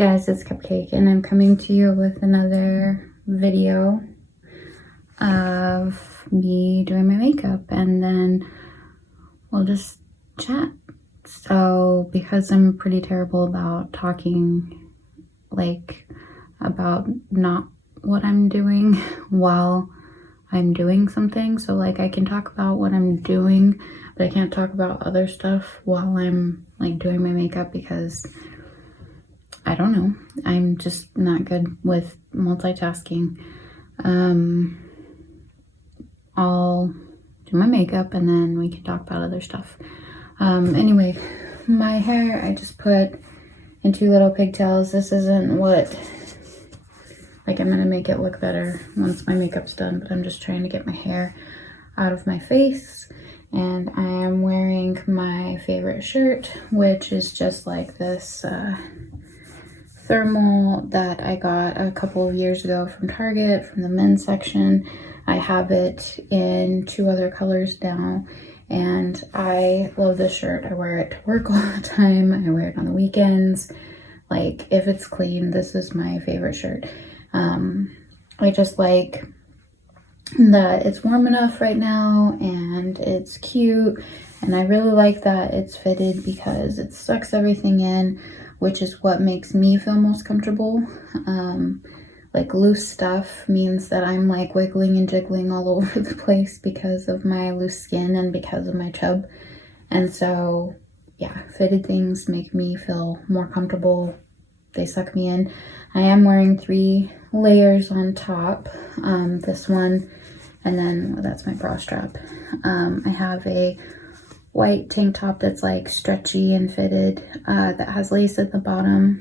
guys, it's Cupcake and I'm coming to you with another video of me doing my makeup, and then we'll just chat. So because I'm pretty terrible about talking like about not what I'm doing while I'm doing something, so like I can talk about what I'm doing but I can't talk about other stuff while I'm like doing my makeup because I don't know, I'm just not good with multitasking. I'll do my makeup and then we can talk about other stuff. Anyway, my hair I just put in 2 little pigtails. This isn't what, like, I'm gonna make it look better once my makeup's done, but I'm just trying to get my hair out of my face. And I am wearing my favorite shirt, which is just like this thermal that I got a couple of years ago from Target, from the men's section. I have it in 2 other colors now, and I love this shirt. I wear it to work all the time. I wear it on the weekends. Like, if it's clean, this is my favorite shirt. I just like that it's warm enough right now and it's cute, and I really like that it's fitted because it sucks everything in, which is what makes me feel most comfortable. Like, loose stuff means that I'm like wiggling and jiggling all over the place because of my loose skin and because of my chub. And so yeah, fitted things make me feel more comfortable. They suck me in. I am wearing 3 layers on top. This one, and then that's my bra strap. I have a white tank top that's like stretchy and fitted, that has lace at the bottom,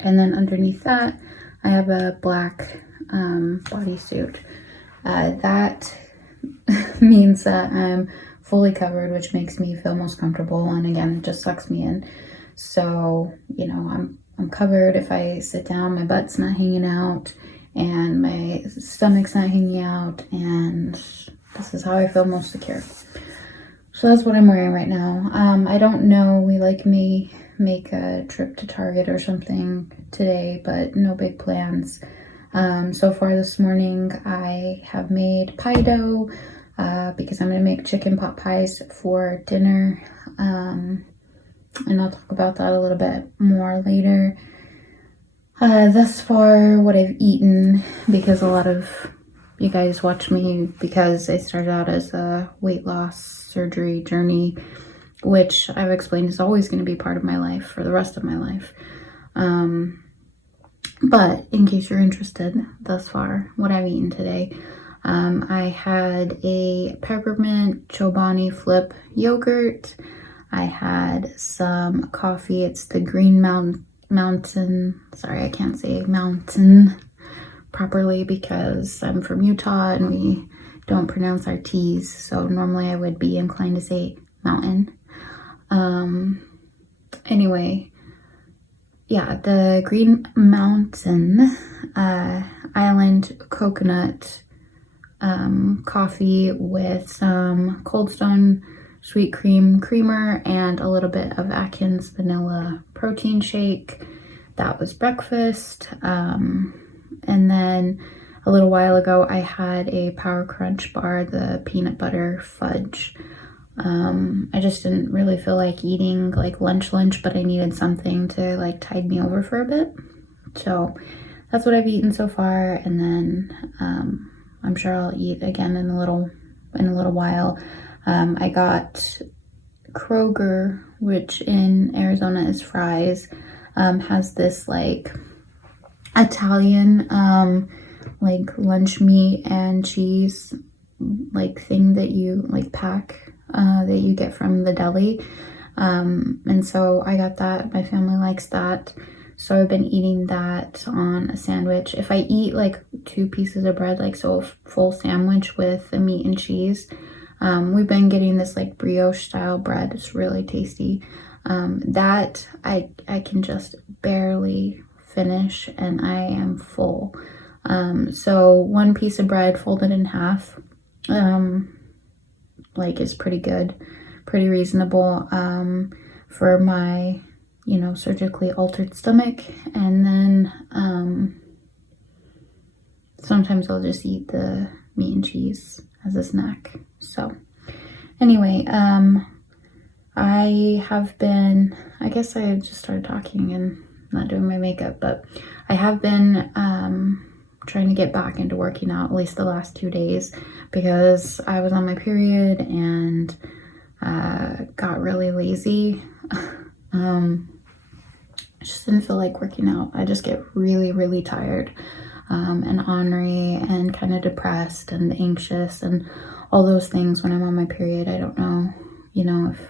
and then underneath that I have a black bodysuit. That means that I'm fully covered, which makes me feel most comfortable, and again, it just sucks me in. So, you know, I'm covered. If I sit down, my butt's not hanging out and my stomach's not hanging out, and this is how I feel most secure. So that's what I'm wearing right now. I don't know, we like may make a trip to Target or something today, but no big plans. So far this morning I have made pie dough because I'm gonna make chicken pot pies for dinner, and I'll talk about that a little bit more later. Thus far, what I've eaten, because a lot of you guys watch me because I started out as a weight loss surgery journey, which I've explained is always going to be part of my life for the rest of my life. But in case you're interested, thus far, what I've eaten today, I had a peppermint Chobani flip yogurt. I had some coffee. It's the Green Mountain. Sorry, I can't say mountain properly because I'm from Utah and we don't pronounce our T's. So normally I would be inclined to say mountain. Anyway, yeah, the Green Mountain Island coconut coffee with some Cold Stone sweet cream creamer and a little bit of Atkins vanilla protein shake. That was breakfast. And then a little while ago I had a Power Crunch bar, the peanut butter fudge. I just didn't really feel like eating like lunch, but I needed something to like tide me over for a bit. So that's what I've eaten so far, and then I'm sure I'll eat again in a little while. I got Kroger, which in Arizona is Fry's, has this like Italian like lunch meat and cheese like thing that you like pack that you get from the deli, and so I got that. My family likes that, so I've been eating that on a sandwich. If I eat like 2 pieces of bread, like so a full sandwich with the meat and cheese, we've been getting this like brioche style bread. It's really tasty. That I can just barely finish and I am full. So 1 piece of bread folded in half like is pretty good, pretty reasonable for my you know, surgically altered stomach. And then sometimes I'll just eat the meat and cheese as a snack. So anyway, I have been, I guess I just started talking and not doing my makeup, but I have been trying to get back into working out, at least the last 2 days, because I was on my period and got really lazy. I just didn't feel like working out. I just get really, really tired and ornery and kind of depressed and anxious and all those things when I'm on my period. I don't know, you know, if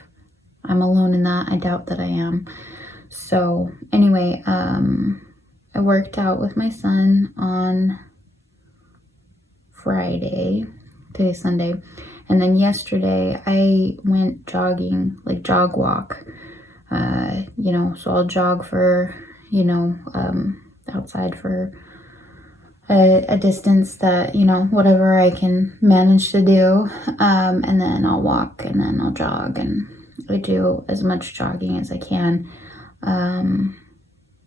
I'm alone in that. I doubt that I am. So anyway, I worked out with my son on Friday, today's Sunday, and then yesterday I went jogging, like jog walk, you know, so I'll jog for, you know, outside for a distance that, you know, whatever I can manage to do, and then I'll walk and then I'll jog, and I do as much jogging as I can.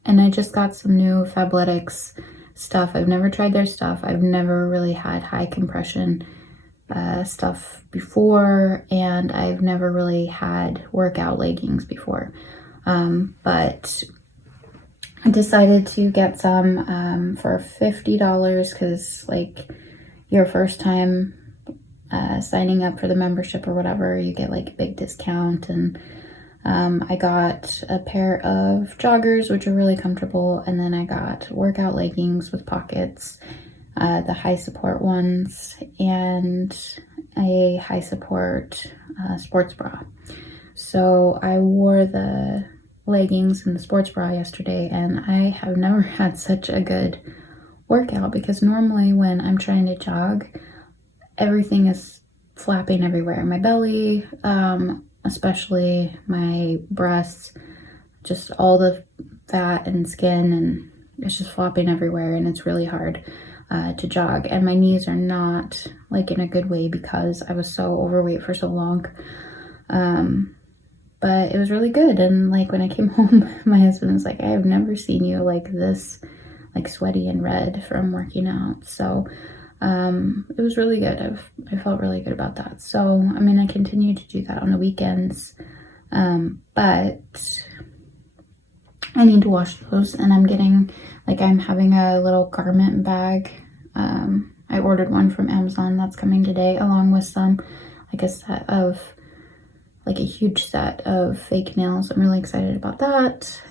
And I just got some new Fabletics stuff. I've never tried their stuff. I've never really had high compression stuff before, and I've never really had workout leggings before. But I decided to get some for $50 because, like, your first time signing up for the membership or whatever, you get like a big discount. And I got a pair of joggers, which are really comfortable, and then I got workout leggings with pockets, the high support ones, and a high support sports bra. So I wore the leggings and the sports bra yesterday, and I have never had such a good workout, because normally when I'm trying to jog, everything is flapping everywhere. My belly, especially my breasts, just all the fat and skin, and it's just flopping everywhere, and it's really hard to jog. And my knees are not like in a good way because I was so overweight for so long. But it was really good. And like when I came home, my husband was like, I have never seen you like this, like sweaty and red from working out. So it was really good. I felt really good about that. So I'm gonna continue to do that on the weekends. But I need to wash those, and I'm having a little garment bag. I ordered one from Amazon that's coming today, along with a huge set of fake nails. I'm really excited about that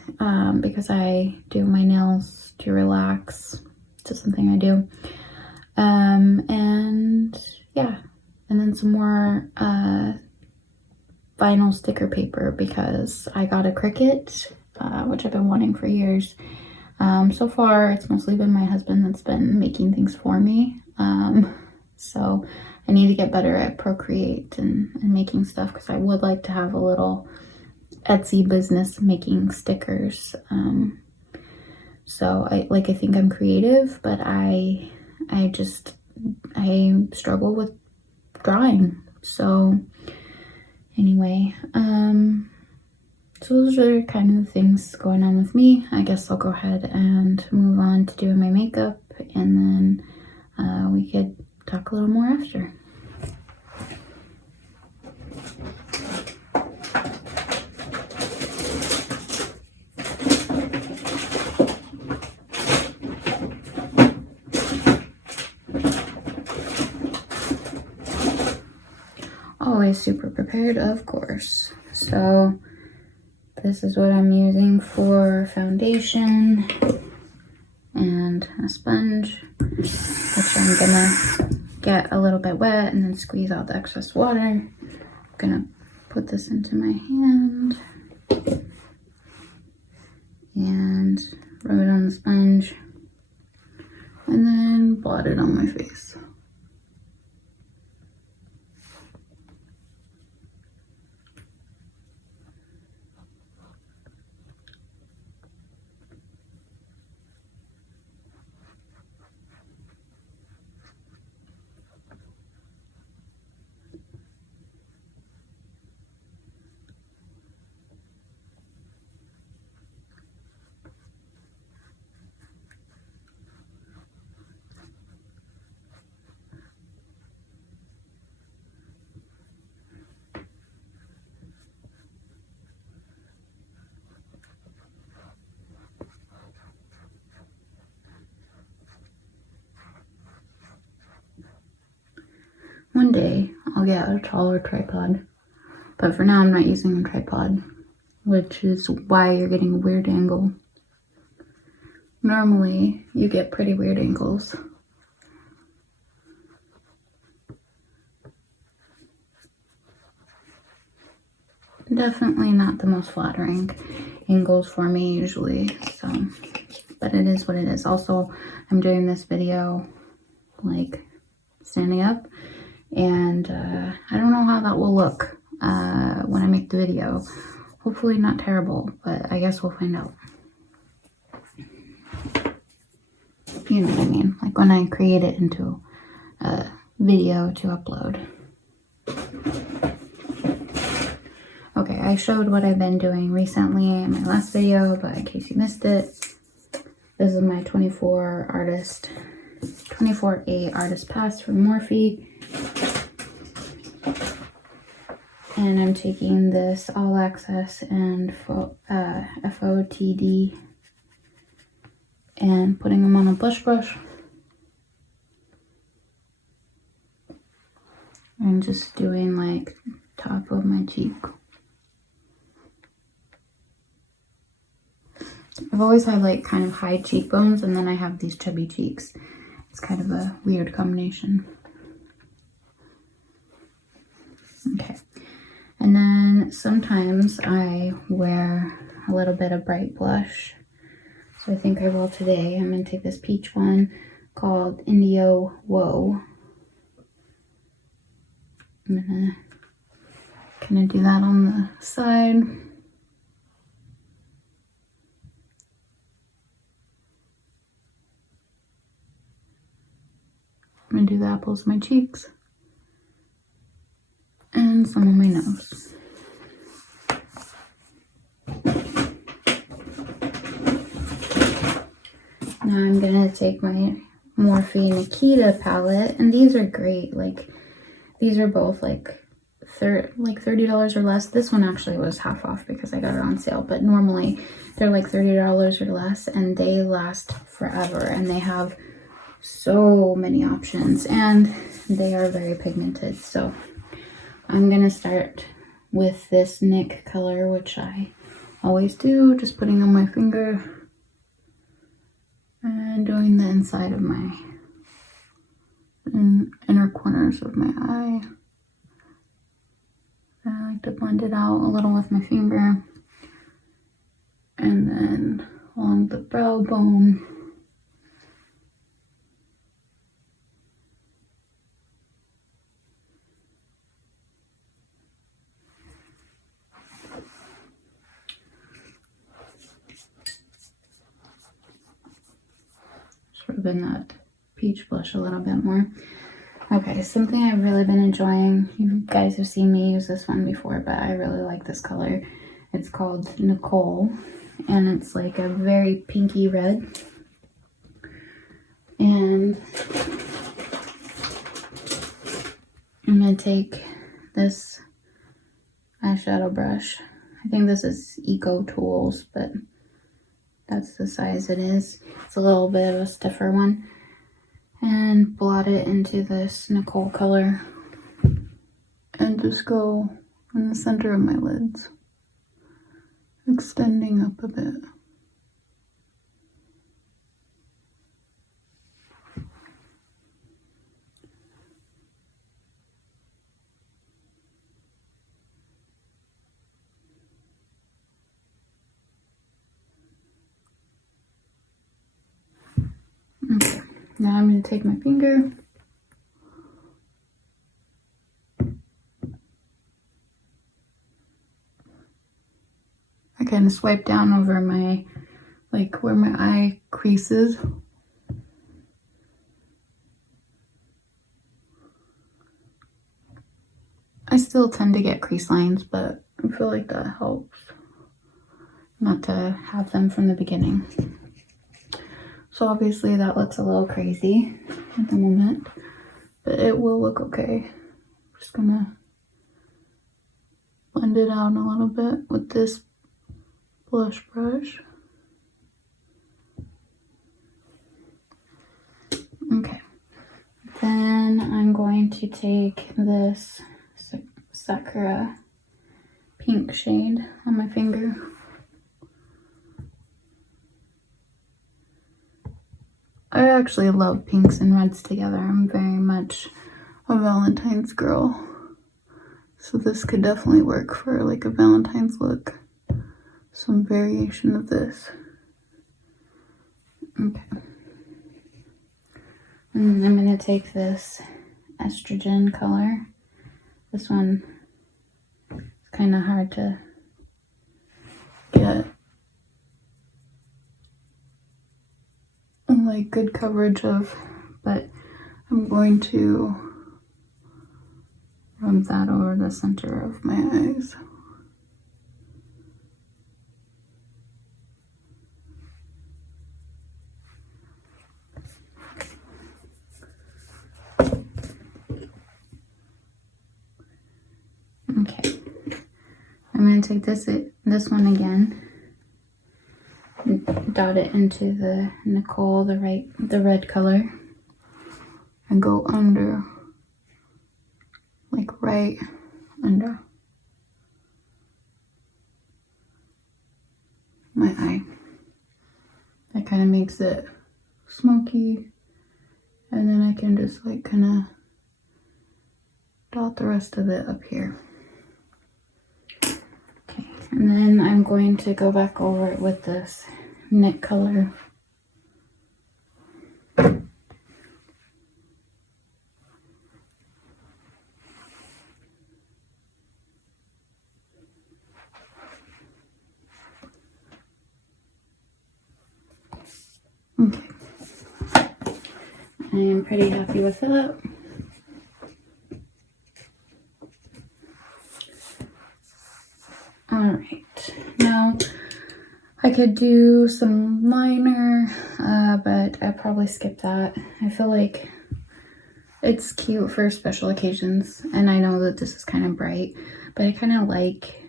because I do my nails to relax. It's just something I do. And yeah, and then some more vinyl sticker paper, because I got a Cricut, which I've been wanting for years. So far it's mostly been my husband that's been making things for me. So I need to get better at Procreate and making stuff, because I would like to have a little Etsy business making stickers. So I think I'm creative, but I struggle with drawing. So anyway, so those are kind of the things going on with me. I guess I'll go ahead and move on to doing my makeup, and then we could talk a little more after. Always super prepared, of course. So this is what I'm using for foundation, and a sponge, which I'm gonna get a little bit wet and then squeeze out the excess water. I'm gonna put this into my hand and rub it on the sponge, and then blot it on my face. One day I'll get a taller tripod, but for now I'm not using a tripod, which is why you're getting a weird angle. Normally you get pretty weird angles. Definitely not the most flattering angles for me usually, so, but it is what it is. Also, I'm doing this video like standing up, and I don't know how that will look when I make the video. Hopefully not terrible, but I guess we'll find out. You know what I mean, like when I create it into a video to upload. Okay, I showed what I've been doing recently in my last video, but in case you missed it, this is my 24A artist pass from Morphe. And I'm taking this All Access and FOTD and putting them on a blush brush. And just doing like top of my cheek. I've always had like kind of high cheekbones, and then I have these chubby cheeks. It's kind of a weird combination. Okay. And then sometimes I wear a little bit of bright blush. So I think I will today. I'm going to take this peach one called Indio Whoa. I'm going to kind of do that on the side. I'm going to do the apples of my cheeks and some on my nose. Now I'm going to take my Morphe Nikita palette, and these are great. Like, these are both like $30 or less. This one actually was half off because I got it on sale, but normally they're like $30 or less, and they last forever, and they have so many options, and they are very pigmented. So I'm gonna start with this Nick color, which I always do, just putting on my finger and doing the inside of my inner corners of my eye. I like to blend it out a little with my finger, and then along the brow bone. Sort of in that peach blush a little bit more. Okay, something I've really been enjoying. You guys have seen me use this one before, but I really like this color. It's called Nicole, and it's like a very pinky red. And I'm gonna take this eyeshadow brush. I think this is Eco Tools, but that's the size it is. It's a little bit of a stiffer one. And blot it into this Nicole color. And just go in the center of my lids, extending up a bit. Okay, now I'm going to take my finger I kind of swipe down over my, like where my eye creases. I still tend to get crease lines, but I feel like that helps not to have them from the beginning. So obviously that looks a little crazy at the moment, but it will look okay. I'm just gonna blend it out a little bit with this blush brush. Okay, Then I'm going to take this Sakura pink shade on my finger. I actually love pinks and reds together. I'm very much a Valentine's girl. So this could definitely work for like a Valentine's look. Some variation of this. Okay. And I'm going to take this estrogen color. This one is kind of hard to get like good coverage of, but I'm going to rub that over the center of my eyes. Okay, I'm going to take this one again, and dot it into the Nicole, the red color, and go under, like right under my eye. That kind of makes it smoky, and then I can just like kind of dot the rest of it up here. Okay, and then I'm going to go back over it with this knit color. Okay, I am pretty happy with that. Alright, now I could do some liner, but I'd probably skip that. I feel like it's cute for special occasions, and I know that this is kind of bright, but I kind of like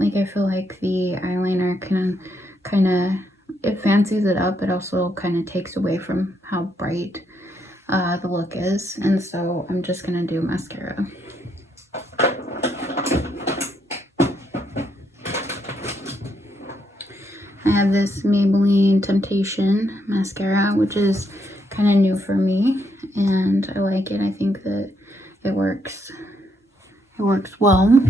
I feel like the eyeliner can kind of, it fancies it up, it also kind of takes away from how bright the look is, and so I'm just gonna do mascara. I have this Maybelline Temptation mascara, which is kind of new for me, and I like it. I think that it works well.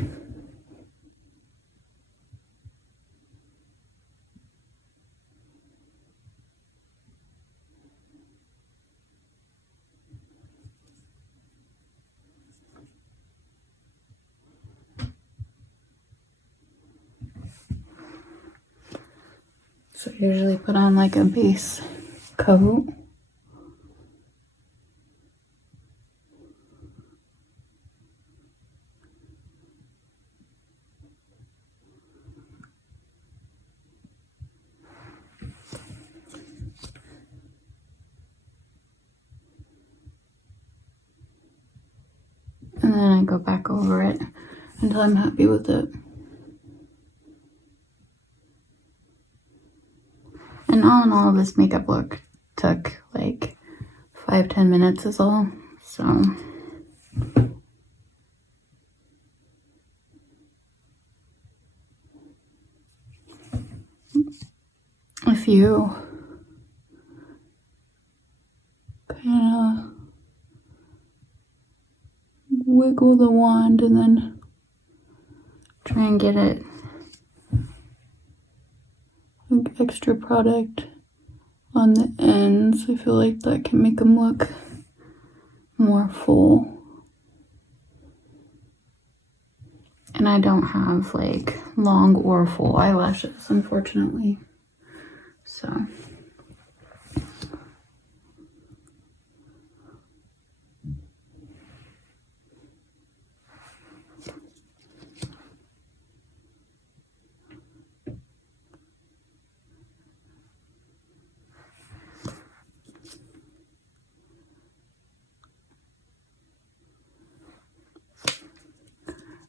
So I usually put on like a base coat. And then I go back over it until I'm happy with it. And all in all, this makeup look took like 5-10 minutes is all. So if you kind of wiggle the wand and then try and get it like extra product on the ends, I feel like that can make them look more full. And I don't have like long or full eyelashes, unfortunately. So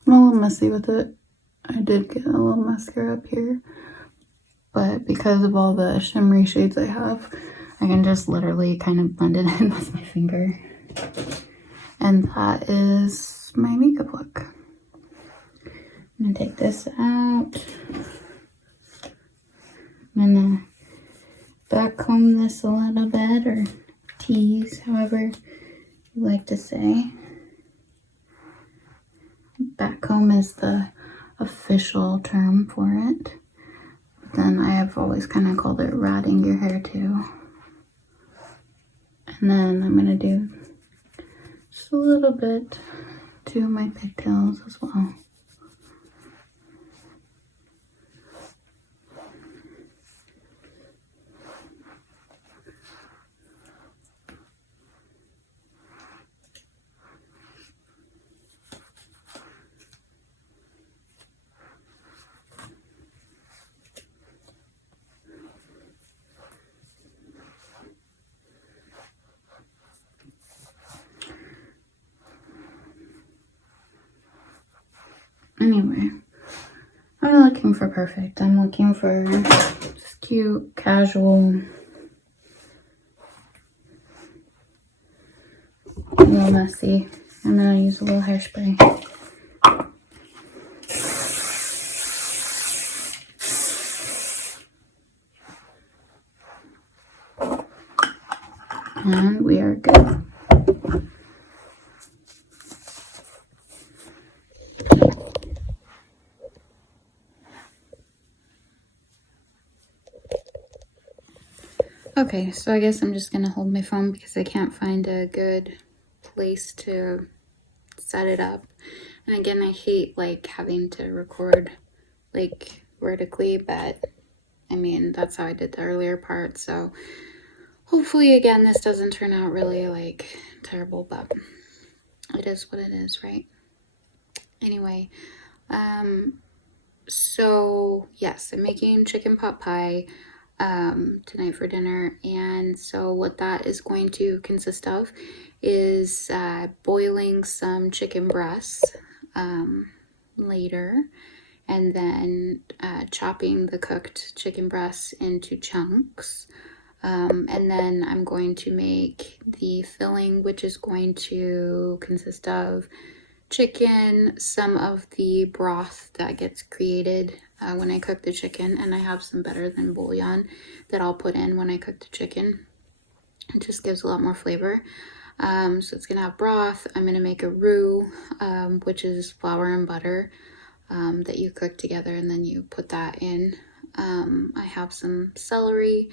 I'm a little messy with it. I did get a little mascara up here, but because of all the shimmery shades I have, I can just literally kind of blend it in with my finger. And that is my makeup look. I'm gonna take this out. I'm gonna back comb this a little bit, or tease, however you like to say. Back comb is the official term for it. Then I have always kind of called it ratting your hair too. And then I'm gonna do just a little bit to my pigtails as well. Anyway, I'm not looking for perfect. I'm looking for just cute, casual, a little messy. I'm gonna use a little hairspray. And we are good. Okay, so I guess I'm just gonna hold my phone because I can't find a good place to set it up. And again, I hate like having to record like vertically, but I mean, that's how I did the earlier part. So hopefully again, this doesn't turn out really like terrible, but it is what it is, right? Anyway, so yes, I'm making chicken pot pie tonight for dinner, and so what that is going to consist of is boiling some chicken breasts later, and then chopping the cooked chicken breasts into chunks, and then I'm going to make the filling, which is going to consist of chicken, some of the broth that gets created when I cook the chicken, and I have some better than bouillon that I'll put in when I cook the chicken. It just gives a lot more flavor. So it's gonna have broth. I'm gonna make a roux, which is flour and butter that you cook together, and then you put that in. I have some celery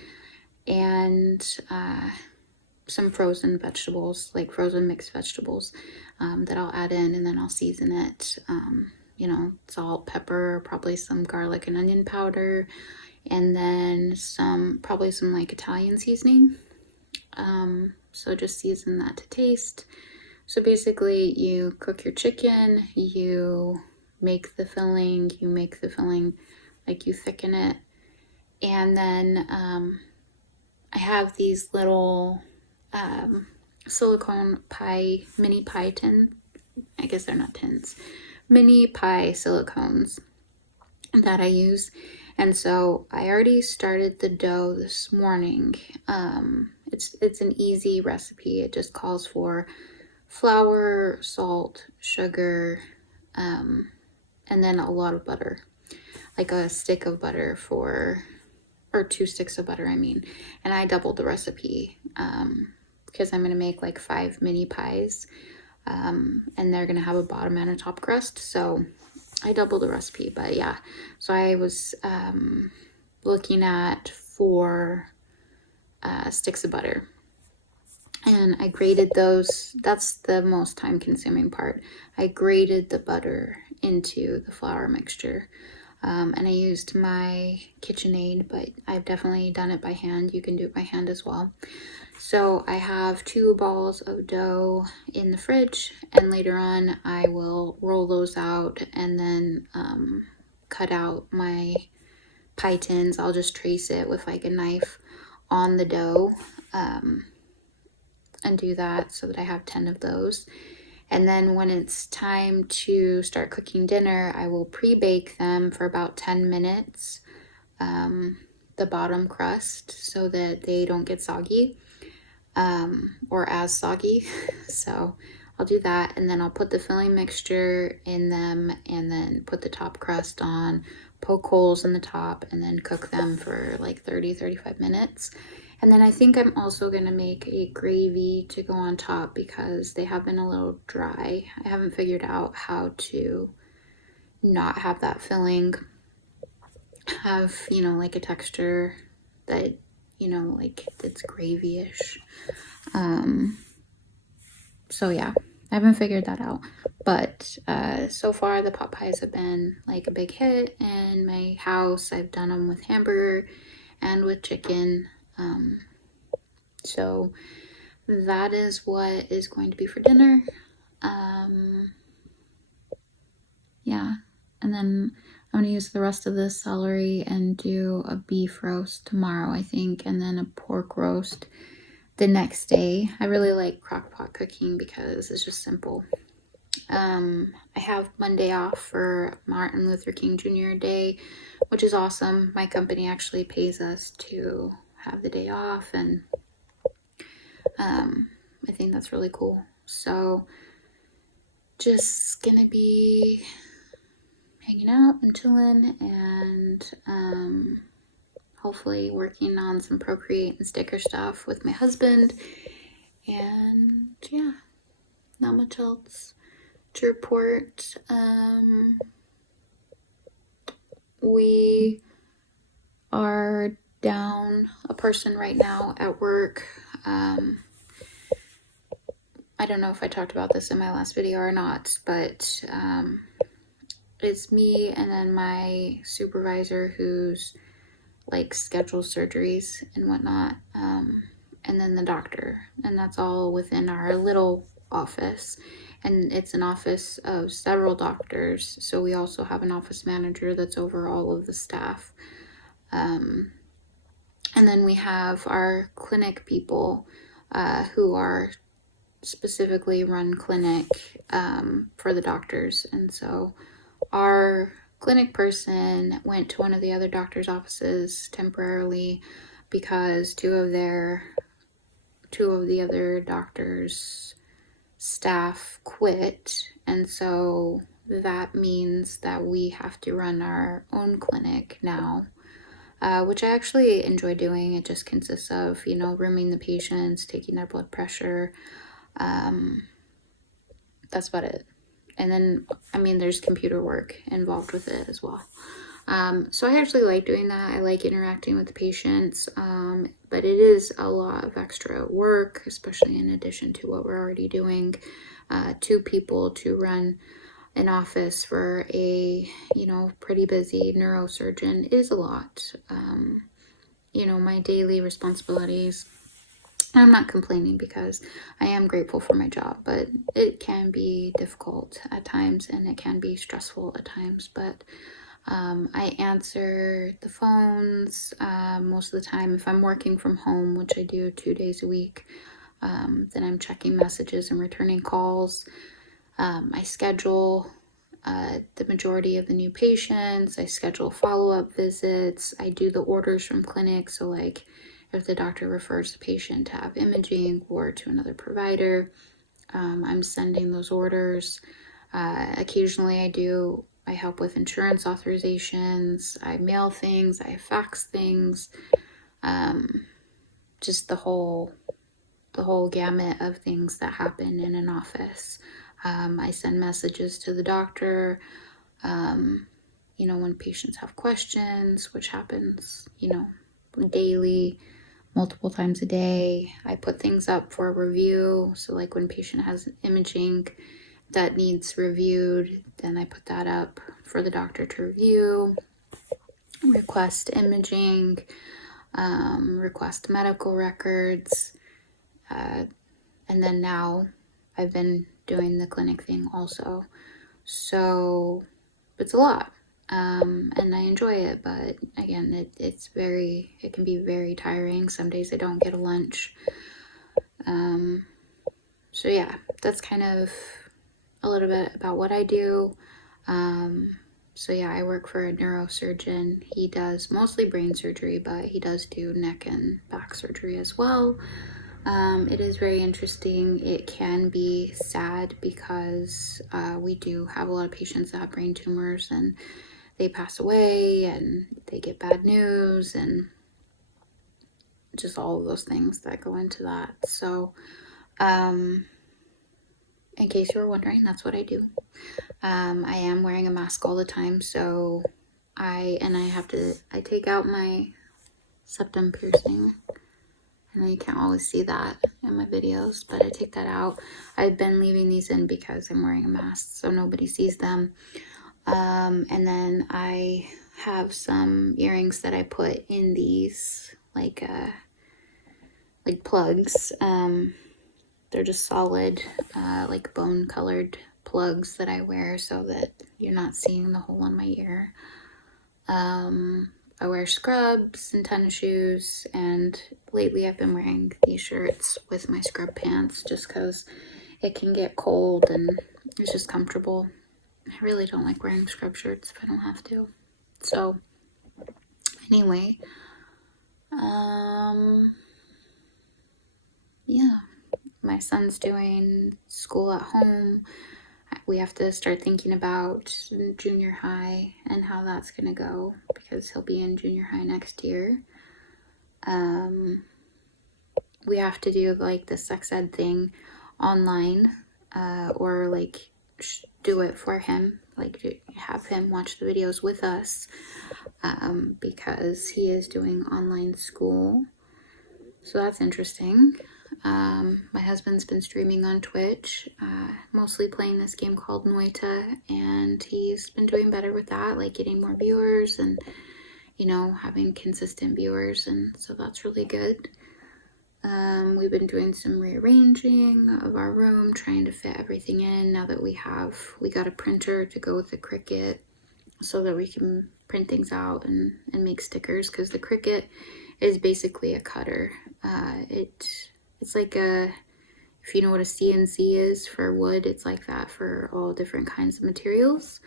and some frozen vegetables, like frozen mixed vegetables, that I'll add in, and then I'll season it. You know, salt, pepper, probably some garlic and onion powder, and then probably some like Italian seasoning. So just season that to taste. So basically you cook your chicken, you make the filling, like you thicken it, and then I have these little silicone mini pie tin. I guess they're not tins. Mini pie silicones that I use. And so I already started the dough this morning. It's an easy recipe. It just calls for flour, salt, sugar, and then a lot of butter. Like a stick of butter or 2 sticks of butter, I mean. And I doubled the recipe because I'm going to make like 5 mini pies, and they're going to have a bottom and a top crust. So I doubled the recipe, but yeah. So I was looking at 4 sticks of butter, and I grated those. That's the most time consuming part. I grated the butter into the flour mixture. And I used my KitchenAid, but I've definitely done it by hand. You can do it by hand as well. So I have 2 balls of dough in the fridge, and later on I will roll those out and then cut out my pie tins. I'll just trace it with like a knife on the dough and do that so that I have 10 of those. And then when it's time to start cooking dinner, I will pre-bake them for about 10 minutes, the bottom crust, so that they don't get soggy. or as soggy. So I'll do that, and then I'll put the filling mixture in them and then put the top crust on, poke holes in the top, and then cook them for like 30-35 minutes. And then I think I'm also going to make a gravy to go on top because they have been a little dry. I haven't figured out how to not have that filling have, you know, like a texture that, you know, like it's gravy-ish. So yeah, I haven't figured that out. But so far the pot pies have been like a big hit in my house. I've done them with hamburger and with chicken. So that is what is going to be for dinner. Yeah, and then I'm gonna use the rest of this celery and do a beef roast tomorrow, I think, and then a pork roast the next day. I really like crock pot cooking because it's just simple. I have Monday off for Martin Luther King Jr. Day, which is awesome. My company actually pays us to have the day off, and I think that's really cool. So just gonna be hanging out and chilling, and hopefully working on some Procreate and sticker stuff with my husband. And yeah, not much else to report. We are down a person right now at work. I don't know if I talked about this in my last video or not, but it's me and then my supervisor who's like schedules surgeries and whatnot, and then the doctor, and that's all within our little office. And it's an office of several doctors, so we also have an office manager that's over all of the staff. And then we have our clinic people who are specifically run clinic for the doctors. And so our clinic person went to one of the other doctor's offices temporarily because two of the other doctors' staff quit, and so that means that we have to run our own clinic now, which I actually enjoy doing. It just consists of, you know, rooming the patients, taking their blood pressure. That's about it. And then, I mean, there's computer work involved with it as well. So I actually like doing that. I like interacting with the patients, but it is a lot of extra work, especially in addition to what we're already doing. 2 people to run an office for a, you know, pretty busy neurosurgeon is a lot. You know, my daily responsibilities, I'm not complaining because I am grateful for my job, but it can be difficult at times and it can be stressful at times. But I answer the phones most of the time. If I'm working from home, which I do 2 days a week, then I'm checking messages and returning calls. I schedule the majority of the new patients. I schedule follow-up visits. I do the orders from clinic. So like if the doctor refers the patient to have imaging or to another provider, I'm sending those orders. Occasionally I help with insurance authorizations. I mail things. I fax things. Just the whole gamut of things that happen in an office. I send messages to the doctor, you know, when patients have questions, which happens, you know, daily, multiple times a day. I put things up for review. So like when patient has imaging that needs reviewed, then I put that up for the doctor to review, request imaging, request medical records, and then now I've been doing the clinic thing also. So it's a lot, and I enjoy it, but again, it can be very tiring. Some days I don't get a lunch. So yeah, that's kind of a little bit about what I do. So yeah, I work for a neurosurgeon. He does mostly brain surgery, but he does do neck and back surgery as well. It is very interesting. It can be sad because we do have a lot of patients that have brain tumors and they pass away and they get bad news and just all of those things that go into that. So, in case you were wondering, that's what I do. I am wearing a mask all the time, so I take out my septum piercing. I know you can't always see that in my videos, but I take that out. I've been leaving these in because I'm wearing a mask, so nobody sees them. And then I have some earrings that I put in these, like plugs. They're just solid, like bone-colored plugs that I wear so that you're not seeing the hole in my ear. I wear scrubs and tennis shoes, and lately I've been wearing these shirts with my scrub pants just because it can get cold and it's just comfortable. I really don't like wearing scrub shirts if I don't have to. So, anyway, yeah, my son's doing school at home. We have to start thinking about junior high and how that's gonna go because he'll be in junior high next year. We have to do like the sex ed thing online, or like do it for him, like have him watch the videos with us, because he is doing online school. So that's interesting. My husband's been streaming on Twitch, mostly playing this game called Noita, and he's been doing better with that, like getting more viewers and, you know, having consistent viewers, and so that's really good. We've been doing some rearranging of our room, trying to fit everything in now that we got a printer to go with the Cricut so that we can print things out and make stickers, because the Cricut is basically a cutter. It's like if you know what a CNC is for wood, it's like that for all different kinds of materials.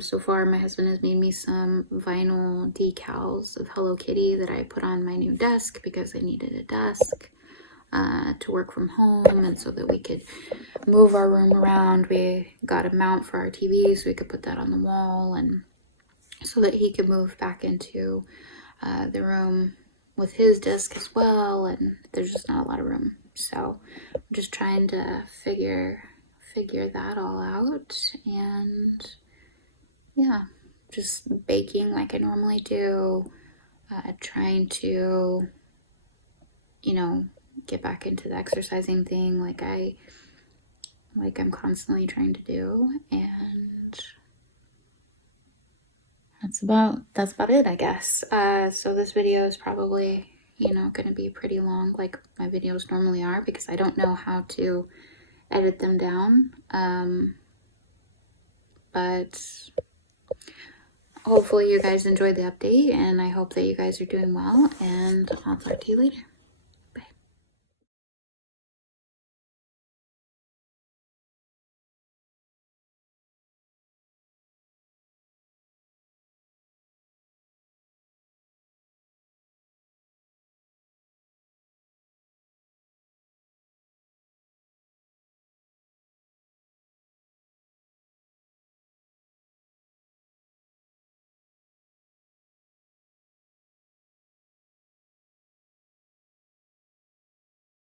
So far, my husband has made me some vinyl decals of Hello Kitty that I put on my new desk because I needed a desk to work from home, and so that we could move our room around. We got a mount for our TV so we could put that on the wall, and so that he could move back into the room with his desk as well, and there's just not a lot of room. So I'm just trying to figure that all out, and yeah, just baking like I normally do, trying to, you know, get back into the exercising thing like I'm constantly trying to do, and that's about it, I guess. So this video is probably, you know, gonna be pretty long like my videos normally are because I don't know how to edit them down. But hopefully you guys enjoyed the update, and I hope that you guys are doing well, and I'll talk to you later.